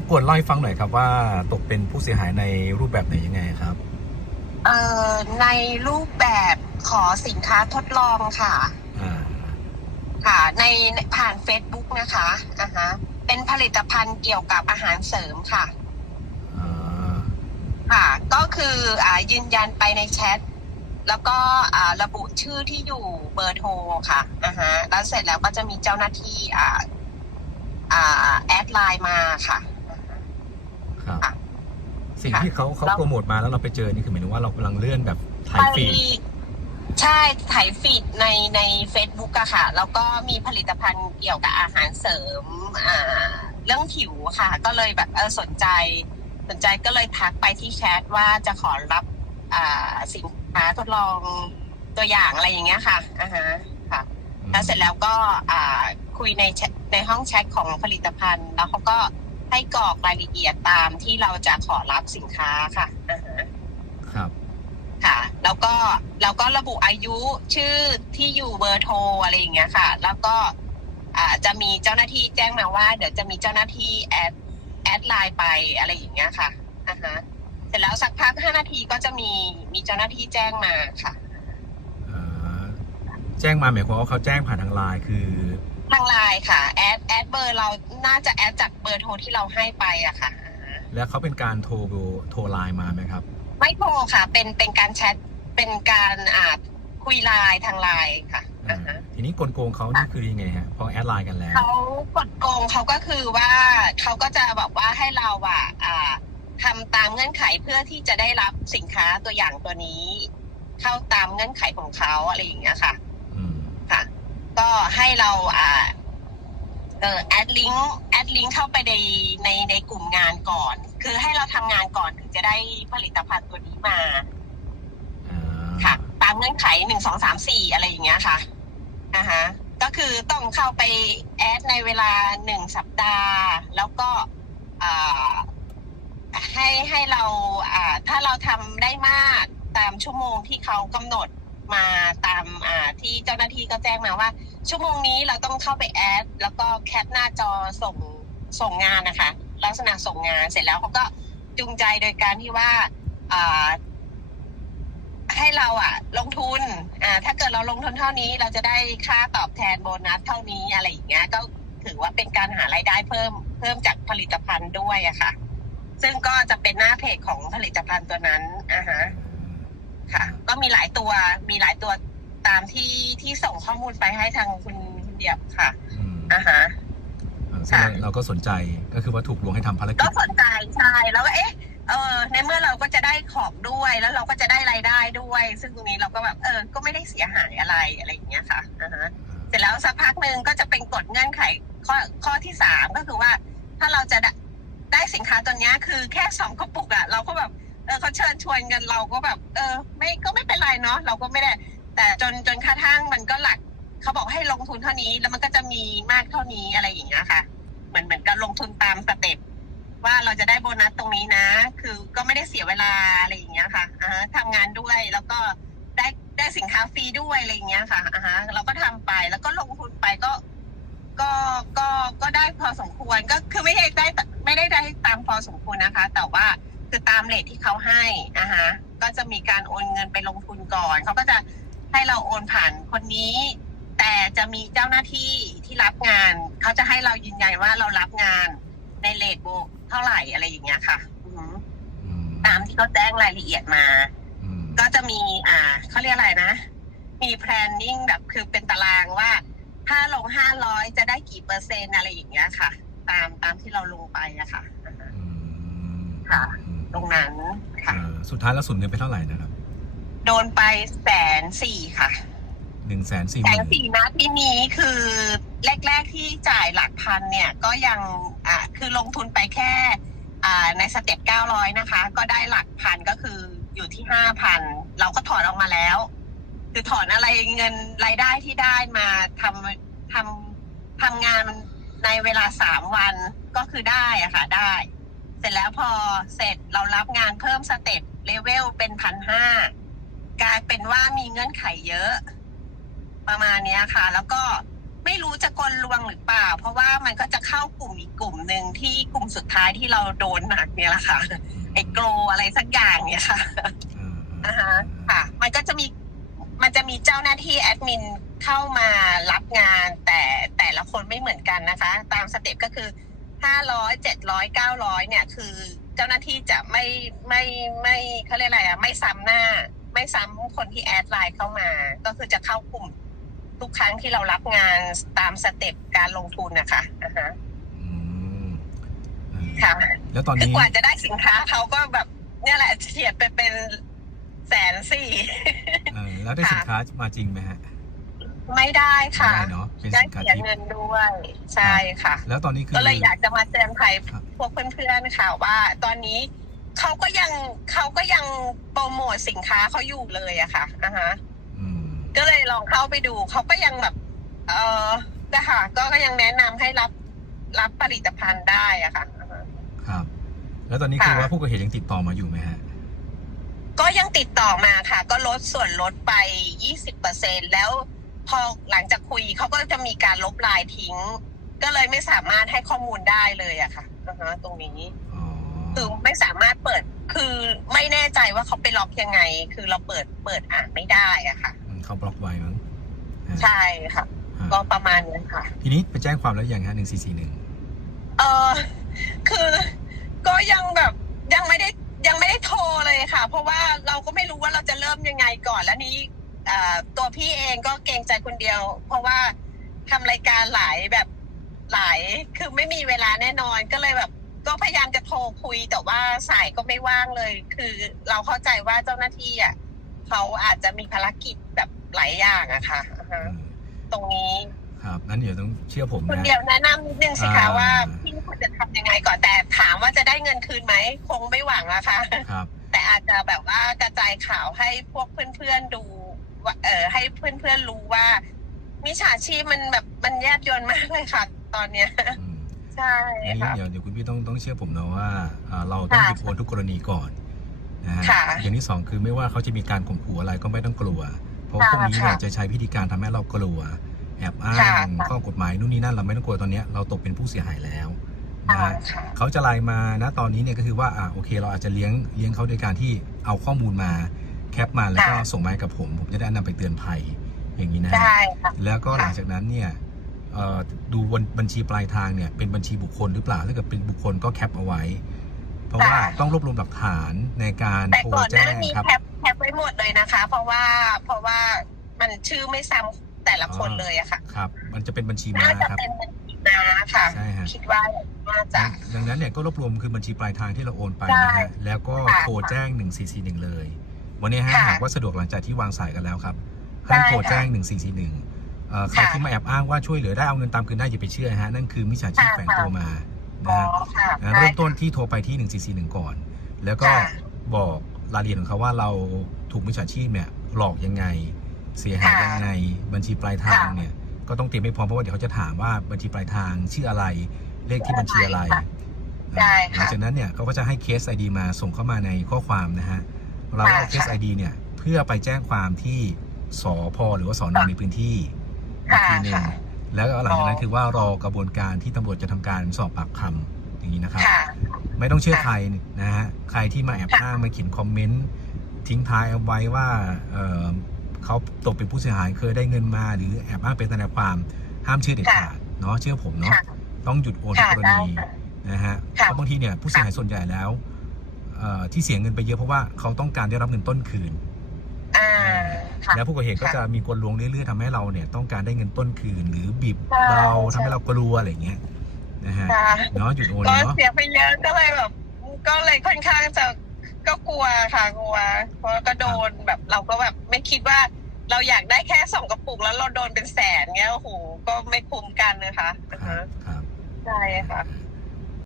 บกวนเล่าให้ฟังหน่อยครับว่าตกเป็นผู้เสียหายในรูปแบบไหนยังไงครับ เอ่อในรูปแบบขอสินค้าทดลองค่ะ อ่าค่ะ ในผ่าน Facebook นะคะอ่าฮะเป็นผลิตภัณฑ์เกี่ยวกับอาหารเสริมค่ะ อ่าค่ะ ก็คืออ่ายืนยันไปในแชท แล้วก็อ่าระบุชื่อที่อยู่เบอร์โทรค่ะอ่าฮะแล้วเสร็จแล้วก็จะมีเจ้าหน้าที่อ่าอ่าแอดไลน์มาค่ะ ครับ ค่ะ สิ่งค่ะที่เขาเขาแล้ว โปรโมทมาแล้วเราไปเจอนี่คือหมายถึงว่าเรากำลังเลื่อนแบบถ่ายไปฟีดใช่ถ่ายฟีดในใน Facebook อะค่ะ แล้วก็มีผลิตภัณฑ์เกี่ยวกับอาหารเสริมอ่าเรื่องผิวค่ะ ก็เลยแบบเออสนใจ สนใจก็เลยทักไปที่แชทว่าจะขอรับอ่าสินค้าทดลองตัวอย่างอะไรอย่างเงี้ยค่ะอ่าฮะค่ะ แล้วเสร็จแล้วก็อ่าคุยในแชทในห้องแชทของผลิตภัณฑ์ แล้วเขาก็ ให้กรอกรายละเอียดตามที่เราจะขอรับสินค้าค่ะอ่าฮะครับ ค่ะ แล้วก็เราก็ระบุอายุชื่อที่อยู่เบอร์โทรอะไรอย่างเงี้ยค่ะ แล้วก็อ่าจะมีเจ้าหน้าที่แจ้งมาว่า เดี๋ยวจะมีเจ้าหน้าที่แอดแอดไลน์ไปอะไรอย่างเงี้ยค่ะอ่าฮะเสร็จแล้วสักพักห้านาทีก็จะมีมีเจ้าหน้าที่แจ้งมาค่ะ อ่าแจ้งมาหมายความว่าเขาแจ้งผ่านทางไลน์คือ ทางไลน์ค่ะ แอดแอดเบอร์เราน่าจะแอดจากเบอร์โทรที่เราให้ไปอะค่ะอ่าฮะแล้วเขาเป็นการโทรโทรไลน์มาไหมครับ ไม่โทรค่ะ เป็นเป็นการแชทเป็นการอ่าคุยไลน์ทางไลน์ค่ะอ่าอ่าฮะ ทีนี้กลโกงเขานี่คือยังไงฮะพอแอดไลน์กันแล้ว เขากดโกงเขาก็คือว่าเขาก็จะบอกว่าให้เราอะอ่าทำตามเงื่อนไขเพื่อที่จะได้รับสินค้าตัวอย่างตัวนี้ เข้าตามเงื่อนไขของเขาอะไรอย่างเงี้ยค่ะอืมค่ะ ก็ให้เราอ่าเออแอดลิงก์แอดลิงก์เข้าไปในในในกลุ่มงานก่อน คือให้เราทำงานก่อนถึงจะได้ผลิตภัณฑ์ตัวนี้มา อ่าค่ะตามเงื่อนไขหนึ่งสองสามสี่อะไรอย่างเงี้ยค่ะอ่าฮะก็คือต้องเข้าไปแอดในเวลาหนึ่งสัปดาห์ แล้วก็อ่าให้ให้เราอ่าถ้าเราทำได้มากตามชั่วโมงที่เขากำหนดมาตามอ่า ที่เจ้าหน้าที่ก็แจ้งมาว่า ชั่วโมงนี้เราต้องเข้าไปแอด แล้วก็แคปหน้าจอส่งส่งงานนะคะ ลักษณะส่งงานเสร็จแล้วเขาก็จูงใจโดยการที่ว่าให้เราอะลงทุนอ่าถ้าเกิดเราลงทุนเท่านี้เราจะได้ค่าตอบแทนโบนัสเท่านี้อะไรอย่างเงี้ยก็ถือว่าเป็นการหารายได้เพิ่มเพิ่มจากผลิตภัณฑ์ด้วยอะค่ะ ซึ่งก็จะเป็นหน้าเพจของผลิตภัณฑ์ตัวนั้นอ่าฮะค่ะ ก็มีหลายตัวมีหลายตัว ตามที่ที่ส่งข้อมูลไปให้ทางคุณคุณเดียบค่ะอืมอ่าฮะ อ่าซึ่งค่ะเราก็สนใจก็คือว่าถูกลวงให้ทำภารกิก็จสนใจใช่แล้วก็เอ๊ะเออในเมื่อเราก็จะได้ของด้วยแล้วเราก็จะได้รายได้ด้วย ซึ่งตรงนี้เราก็แบบเออก็ไม่ได้เสียหายอะไรอะไรอย่างเงี้ยค่ะอ่าฮะ เสร็จแล้วสักพักหนึ่งก็จะเป็นกฎเงื่อนไขข้อข้อที่สามก็คือว่า ถ้าเราจะได้ได้สินค้าตัวเนี้ยคือแค่สองกระปุกอะเราก็แบบเออเขาเชิญชวนกันเราก็แบบ เออ ไม่ก็ไม่เป็นไรเนาะเราก็ไม่ได้ แต่จนจนกระทั่งมันก็หลักเขาบอกให้ลงทุนเท่านี้ แล้วมันก็จะมีมากเท่านี้อะไรอย่างเงี้ยค่ะ เหมือนเหมือนกับลงทุนตามสเต็ปว่าเราจะได้โบนัสตรงนี้นะ คือก็ไม่ได้เสียเวลาอะไรอย่างเงี้ยค่ะอ่าทำงานด้วยแล้วก็ได้ได้สินค้าฟรีด้วยอะไรอย่างเงี้ยค่ะอ่าฮะเราก็ทำไปแล้วก็ลงทุนไปก็ ก็ก็ก็ได้พอสมควรก็คือไม่ได้ได้ไม่ได้ได้ตามพอสมควรนะคะ แต่ว่าคือตามเลทที่เขาให้อ่าฮะก็จะมีการโอนเงินไปลงทุนก่อนเขาก็จะ ให้เราโอนผ่านคนนี้ แต่จะมีเจ้าหน้าที่ที่รับงาน เขาจะให้เรายืนยันว่าเรารับงานในเลทโบเท่าไหร่อะไรอย่างเงี้ยค่ะอือหืออืมตามที่เขาแจ้งรายละเอียดมา อืมก็จะมีอ่าเขาเรียกอะไรนะ มี planning แบบคือเป็นตารางว่า ถ้าลงห้าร้อยจะได้กี่เปอร์เซ็นต์อะไรอย่างเงี้ยค่ะ ตามตามที่เราลงไปอะค่ะอ่าฮะอืมค่ะอืมตรงนั้นค่ะ เอ่อสุดท้ายแล้วสูญเงินไปเท่าไหร่นะครับ โดนไปแสนสี่ค่ะหนึ่งแสนสี่หแสมื่นนสี่นะที่นี้คือแรก ๆที่จ่ายหลักพันเนี่ย ก็ยังอ่าคือลงทุนไปแค่ อ่าในสเต็ปเก้าร้อยนะคะ ก็ได้หลักพันก็คืออยู่ที่ห้าพันเราก็ถอนออกมาแล้ว คือถอนอะไรเงินรายได้ที่ได้มาทำทำทำงานมันในเวลาสามวันก็คือได้อะค่ะได้ เสร็จแล้วพอเสร็จเรารับงานเพิ่มสเต็ปเลเวลเป็นพันห้า กลายเป็นว่ามีเงื่อนไขเยอะ ประมาณเนี้ยค่ะ แล้วก็ไม่รู้จะกลลวงหรือเปล่า เพราะว่ามันก็จะเข้ากลุ่มอีกกลุ่มหนึ่งที่กลุ่มสุดท้ายที่เราโดนหนักเนี่ยแหละค่ะ ไอ้โกลอะไรสักอย่างเนี่ยค่ะอ่าอ่าฮะค่ะ มันก็จะมีมันจะมีเจ้าหน้าที่แอดมินเข้ามารับงานแต่แต่ละคนไม่เหมือนกันนะคะ ตามสเต็ปก็คือห้าร้อยเจ็ดร้อยเก้าร้อยเนี่ย คือ เจ้าหน้าที่จะไม่ไม่ไม่เขาเรียกอะไรอะไม่ซ้ำหน้า ไม่ซ้ำคนที่แอดไลน์เข้ามา ก็คือจะเข้ากลุ่มทุกครั้งที่เรารับงานตามสเต็ปการลงทุนนะคะอ่าฮะอืมอ่าค่ะแล้วตอนคือนี้กว่าจะได้สินค้าเขาก็แบบเนี่ยแหละเฉียดไปเป็นแสนสี่ เออแล้วได้สินค้ามาจริงไหมฮะไม่ได้ค่ะไม่ได้เนาะเป็นได้สินค้าเสียทิป เงินด้วย ใช่ค่ะ แล้วตอนนี้คือ ก็เลยอยากจะมาเตือนภัยครับ พวกเพื่อนๆค่ะว่า ตอนนี้ เขาก็ยังเขาก็ยังโปรโมทสินค้าเขาอยู่เลยอะค่ะอ่าฮะอืมก็เลยลองเข้าไปดูเขาก็ยังแบบ เออก็ค่ะก็ก็ยังแนะนำให้รับรับผลิตภัณฑ์ได้อะค่ะอ่าฮะ ครับ แล้วตอนนี้คือค่ะ ว่าผู้ก่อเหตุยังติดต่อมาอยู่ไหมฮะ ก็ยังติดต่อมาค่ะ ก็ลดส่วนลดไป 20%แล้วพอหลังจากคุยเขาก็จะมีการลบไลน์ทิ้ง ก็เลยไม่สามารถให้ข้อมูลได้เลยอะค่ะอ่าฮะตรงนี้อ๋อ คือไม่สามารถเปิด คือไม่แน่ใจว่าเขาไปล็อกยังไง คือเราเปิดเปิดอ่านไม่ได้อะค่ะ อืมเขาบล็อกไว้มั้งฮะใช่ค่ะฮะก็ประมาณนั้นค่ะ ทีนี้ไปแจ้งความแล้วยังฮะหนึ่งสี่สี่หนึ่งเออคือก็ยังแบบยังไม่ได้ยังไม่ได้โทรเลยค่ะ เพราะว่าเราก็ไม่รู้ว่าเราจะเริ่มยังไงก่อนแล้วนี้อ่าตัวพี่เองก็เกรงใจคนเดียว เพราะว่าทำรายการหลายแบบหลายคือไม่มีเวลาแน่นอนก็เลยแบบ ก็พยายามจะโทรคุยแต่ว่าสายก็ไม่ว่างเลย คือเราเข้าใจว่าเจ้าหน้าที่อะเขาอาจจะมีภารกิจแบบหลายอย่างอะค่ะอ่าฮะตรงนี้ครับนั้นเดี๋ยวต้องเชื่อผมคุณนะ เดียวแนะนำนิดนึงสิคะอ่า ว่าพี่ควรจะทำยังไงก่อนแต่ถามว่าจะได้เงินคืนไหมคงไม่หวังอะค่ะ ครับ แต่อาจจะแบบว่ากระจายข่าวให้พวกเพื่อนๆดูว่าเออให้เพื่อนๆรู้ว่ามิจฉาชีพมันแบบมันแยบยลมากเลยค่ะ ตอนเนี้ย อืม ใช่อันนี้ค่ะ เดี๋ยวเดี๋ยวคุณพี่ต้องต้องเชื่อผมนะว่าอ่าเราต้องค่ะหยุดโอนทุกกรณีก่อนนะฮะค่ะอย่างที่สองคือไม่ว่าเขาจะมีการข่มขู่อะไรก็ไม่ต้องกลัว เพราะค่ะพวกนี้เนี่ยค่ะจะใช้วิธีการทำให้เรากลัว แอบอ้าค่ะงค่ะ ข้อกฎหมายนู่นนี่นั่นเราไม่ต้องกลัวตอนเนี้ยเราตกเป็นผู้เสียหายแล้วนะค่ะฮะ ค่ะ เขาจะไลน์มานะตอนนี้เนี่ยก็คือว่าอ่าโอเค เราอาจจะเลี้ยงเลี้ยงเขาโดยการที่เอาข้อมูลมาแคปมาแล้วก็ค่ะ ส่งมาให้กับผม ผมจะได้นำไปเตือนภัยอย่างนี้นะฮะได้ค่ะ แล้วก็หลังค่ะจากนั้นเนี่ยเอ่อ ดูบนบัญชีปลายทางเนี่ยเป็นบัญชีบุคคลหรือเปล่าถ้าเกิดเป็นบุคคลก็แคปเอาไว้ เพราะว่าค่ะต้องรวบรวมหลักฐานในการแต่โทรก่อนหแจ้น้างนี้ครับแคปแคปไว้หมดเลยนะคะ เพราะว่าเพราะว่ามันชื่อไม่ซ้ำแต่ละคนอ๋อเลยอะค่ะครับ มันจะเป็นบัญชีม้าน่าจะครับเป็นบัญชีม้าค่ะใช่ฮะคิดว่าน่าจะดังนั้นเนี่ยก็รวบรวมคือบัญชีปลายทางที่เราโอนไปใช่นะฮะแล้วก็ค่ะโทรแจ้ง 1441 เลย วันนี้ฮะค่ะหากว่าสะดวกหลังจากที่วางสายกันแล้วครับให้ได้โทรแจ้งค่ะ1441เอ่อ ใครค่ะที่มาแอบอ้างว่าช่วยเหลือได้เอาเงินตามคืนได้อย่าไปเชื่อฮะนั่นคือมิจฉาชีพค่ะแฝงตัวมานะอ๋อฮะค่ะนะได้เริ่มต้นที่โทรไปที่ 1441 ก่อน แล้วก็ค่ะบอกรายละเอียดของเขาว่าเราถูกมิจฉาชีพเนี่ยหลอกยังไง เสียหายค่ะยังไง บัญชีปลายทางค่ะเนี่ยก็ต้องเตรียมให้พร้อมเพราะว่าเดี๋ยวเขาจะถามว่าบัญชีปลายทางชื่ออะไรเลขที่บัญชีอะไรค่ะได้หลัค่ะงจากนั้นเนี่ยเขาก็จะให้เคส ID มาส่งเข้ามาในข้อความนะฮะเราก็เอาค่ะเคส ID เนี่ยเพื่อไปแจ้งความที่สพหรือว่าสอนอในพื้นที่ อีกค่ะทีหนึงค่ะแล้วก็หลังจากนั้นอ๋อคือว่ารอกระบวนการที่ตำรวจจะทำการสอบปากคำอย่างนี้นะครับ ค่ะ ไม่ต้องเชื่อค่ะใครนะฮะใครที่มาแอบค่ะ อ้างมาเขียนคอมเมนต์ทิ้งท้ายเอาไว้ว่าเอ่อเขาตกเป็นผู้เสียหายเคยได้เงินมา หรือแอบอ้างเป็นทนายความห้ามเชื่อเด็ดขาดเนาะเชื่อผมเนาะค่ะ ต้องหยุดโอนทุกค่ะกรได้ณีค่ะ นะฮะค่ะเพราะบางทีเนี่ยผู้เสียหายส่วนใหญ่แล้วเอ่อที่เสียเงินไปเยอะเพราะว่าเขาต้องการได้รับเงินต้นคืนอ่าค่ะ แล้วผู้ก่อเหตุก็ค่ะจะมีกลลวงเรื่อยๆทำให้เราเนี่ยต้องการได้เงินต้นคืน หรือบีบใช่เราทำใช่ให้เรากลัวอะไรอย่างเงี้ยนะฮะค่ะเนาะหยุดโอนก็เนาะเสียไปเยอะก็เลยแบบก็เลยค่อนข้างจะก็กลัวค่ะกลัวเพราะก็โดนแบบเราก็แบบไม่คิดว่าเราอยากได้แค่สองกระปุกแล้วเราโดนเป็นแสนเงี้ยโอ้โหก็ไม่คุ้มกันนะคะครับครับใช่ค่ะอ่า